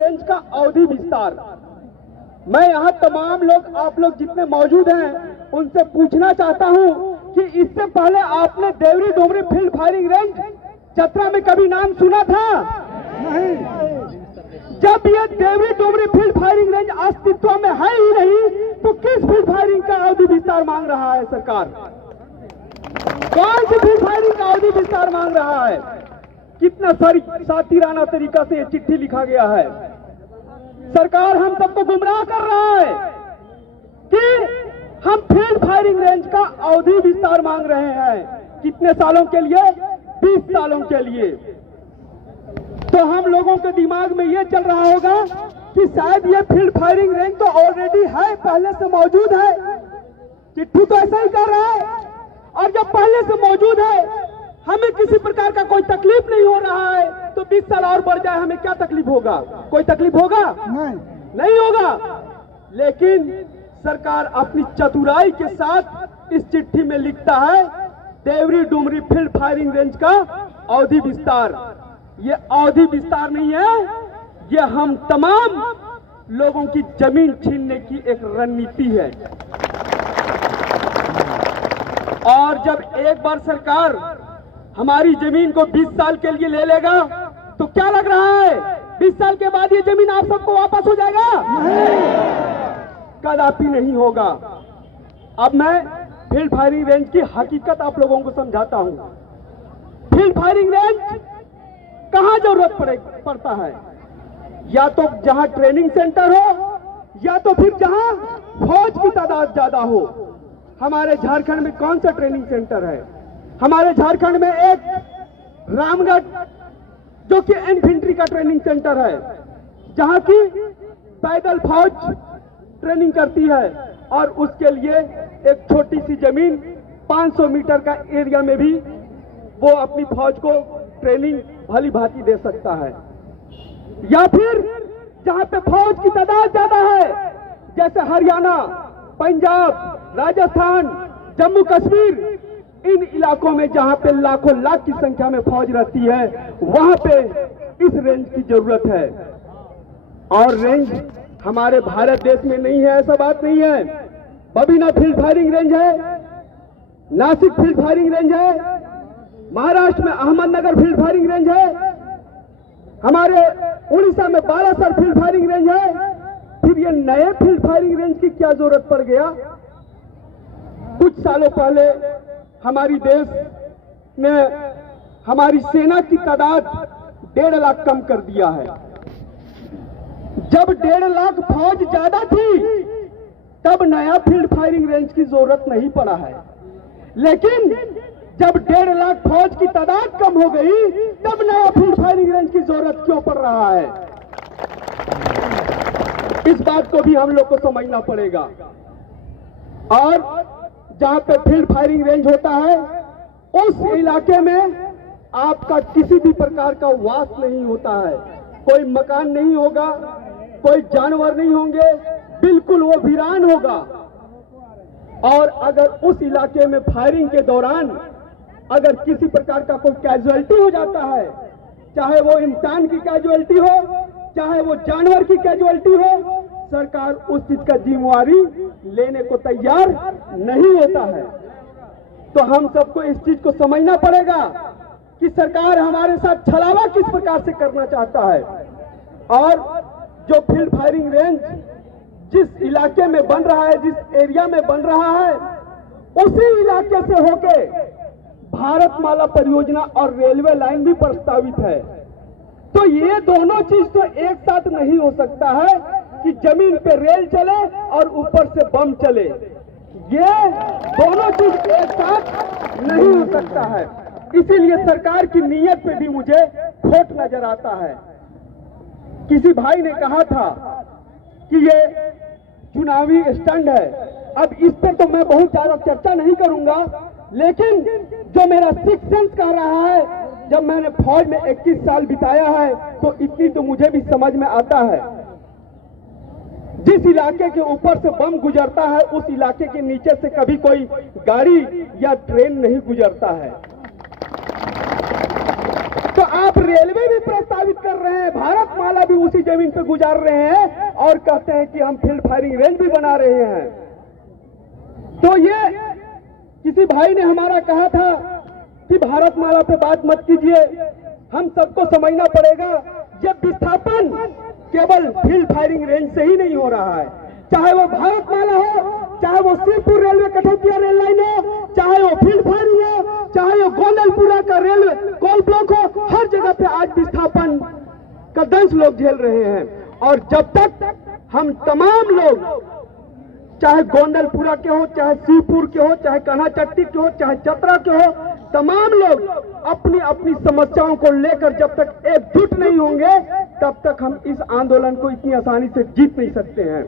Range का अवधि विस्तार। मैं यहाँ तमाम लोग, आप लोग जितने मौजूद हैं, उनसे पूछना चाहता हूँ कि इससे पहले आपने Devri Domri field firing range Chatra में कभी नाम सुना था? नहीं। जब ये Devri Domri field firing range अस्तित्व में है ही नहीं, तो किस फील्ड फायरिंग का अवधि विस्तार मांग रहा है सरकार? कौन सी फील्ड फायरिंग का अवधि विस्तार मांग रहा है? कितना सातिराना तरीका से ये चिट्ठी लिखा गया है। सरकार हम सबको गुमराह कर रहा है कि हम फील्ड फायरिंग रेंज का अवधि विस्तार मांग रहे हैं। कितने सालों के लिए? 20 सालों के लिए। तो हम लोगों के दिमाग में ये चल रहा होगा कि शायद ये फील्ड फायरिंग रेंज तो ऑलरेडी है, पहले से मौजूद है। चिट्ठी तो ऐसा ही कर रहा है, और जब पहले से मौजूद है, हमें किसी प्रकार का कोई तकलीफ नहीं हो रहा है, तो 20 साल और बढ़ जाए, हमें क्या तकलीफ होगा? कोई तकलीफ होगा? नहीं होगा। लेकिन सरकार अपनी चतुराई के साथ इस चिट्ठी में लिखता है Devri Dumri field firing range का अवधि विस्तार। ये अवधि विस्तार नहीं है, ये हम तमाम लोगों की जमीन छीनने की एक रणनीति है। और जब एक बार सरकार हमारी जमीन को 20 साल के लिए ले लेगा, तो क्या लग रहा है 20 साल के बाद ये जमीन आप सबको वापस हो जाएगा? कदापि नहीं होगा। अब मैं फील्ड फायरिंग रेंज की हकीकत आप लोगों को समझाता हूं। फील्ड फायरिंग रेंज कहां जरूरत पड़ता है? या तो जहां ट्रेनिंग सेंटर हो, या तो फिर जहां फौज की तादाद ज्यादा हो। हमारे झारखंड में कौन सा ट्रेनिंग सेंटर है? हमारे झारखंड में एक रामगढ़, जो कि इन्फेंट्री का ट्रेनिंग सेंटर है, जहां की पैदल फौज ट्रेनिंग करती है, और उसके लिए एक छोटी सी जमीन 500 मीटर का एरिया में भी वो अपनी फौज को ट्रेनिंग भली भांति दे सकता है। या फिर जहां पे फौज की तादाद ज्यादा है, जैसे हरियाणा, पंजाब, राजस्थान, जम्मू कश्मीर, इन इलाकों में जहां पे लाखों लाख की संख्या में फौज रहती है, वहां पे इस रेंज की जरूरत है। और रेंज हमारे भारत देश में नहीं है, ऐसा बात नहीं है। बबीना फील्ड फायरिंग रेंज है, नासिक फील्ड फायरिंग रेंज है, महाराष्ट्र में अहमदनगर फील्ड फायरिंग रेंज है, हमारे उड़ीसा में बालासर फील्ड फायरिंग रेंज है। फिर ये नए फील्ड फायरिंग रेंज की क्या जरूरत पड़ गया? कुछ सालों पहले हमारी देश ने हमारी सेना की तादाद 1.5 लाख कम कर दिया है। जब 1.5 लाख फौज ज्यादा थी, तब नया फील्ड फायरिंग रेंज की जरूरत नहीं पड़ा है। लेकिन जब 1.5 लाख फौज की तादाद कम हो गई, तब नया फील्ड फायरिंग रेंज की जरूरत क्यों पड़ रहा है? इस बात को भी हम लोग को समझना पड़ेगा। और जहां पे फील्ड फायरिंग रेंज होता है, उस इलाके में आपका किसी भी प्रकार का वास नहीं होता है। कोई मकान नहीं होगा, कोई जानवर नहीं होंगे, बिल्कुल वो वीरान होगा। और अगर उस इलाके में फायरिंग के दौरान अगर किसी प्रकार का कोई कैजुअलिटी हो जाता है, चाहे वो इंसान की कैजुअलिटी हो, चाहे वो जानवर की कैजुअलिटी हो, सरकार उस चीज का जिम्मेवारी लेने को तैयार नहीं होता है। तो हम सबको इस चीज को समझना पड़ेगा कि सरकार हमारे साथ छलावा किस प्रकार से करना चाहता है। और जो फील्ड फायरिंग रेंज जिस इलाके में बन रहा है, जिस एरिया में बन रहा है, उसी इलाके से होके भारतमाला परियोजना और रेलवे लाइन भी प्रस्तावित है। तो ये दोनों चीज तो एक साथ नहीं हो सकता है कि जमीन पे रेल चले और ऊपर से बम चले। ये दोनों चीज एक साथ नहीं हो सकता है। इसीलिए सरकार की नीयत पे भी मुझे खोट नजर आता है। किसी भाई ने कहा था कि ये चुनावी स्टंट है। अब इस पे तो मैं बहुत ज्यादा चर्चा नहीं करूंगा, लेकिन जो मेरा सिक्स सेंस कह रहा है, जब मैंने फौज में 21 साल बिताया है, तो इतनी तो मुझे भी समझ में आता है। जिस इलाके के ऊपर से बम गुजरता है, उस इलाके के नीचे से कभी कोई गाड़ी या ट्रेन नहीं गुजरता है। तो आप रेलवे भी प्रस्तावित कर रहे हैं, भारत माला भी उसी जमीन पे गुजार रहे हैं और कहते हैं कि हम फील्ड फायरिंग रेंज भी बना रहे हैं। तो ये किसी भाई ने हमारा कहा था कि भारत माला पे बात मत कीजिए, हम सबको समझना पड़ेगा ये विस्थापन केवल फील्ड फायरिंग रेंज से ही नहीं हो रहा है, चाहे वो भारत माला हो, चाहे वो Shivpur railway Kathautia rail line हो, चाहे वो फील्ड फायरिंग हो, चाहे वो गोंदलपुरा का रेलवे कोल ब्लॉक हो, हर जगह पे आज विस्थापन का दंश लोग झेल रहे हैं। और जब तक हम तमाम लोग, चाहे गोंदलपुरा के हो, चाहे शिवपुर के हो, चाहे कन्हाचट्टी के हो, चाहे चतरा के हो, तमाम लोग अपनी अपनी समस्याओं को लेकर जब तक एकजुट नहीं होंगे तब तक हम इस आंदोलन को इतनी आसानी से जीत नहीं सकते हैं।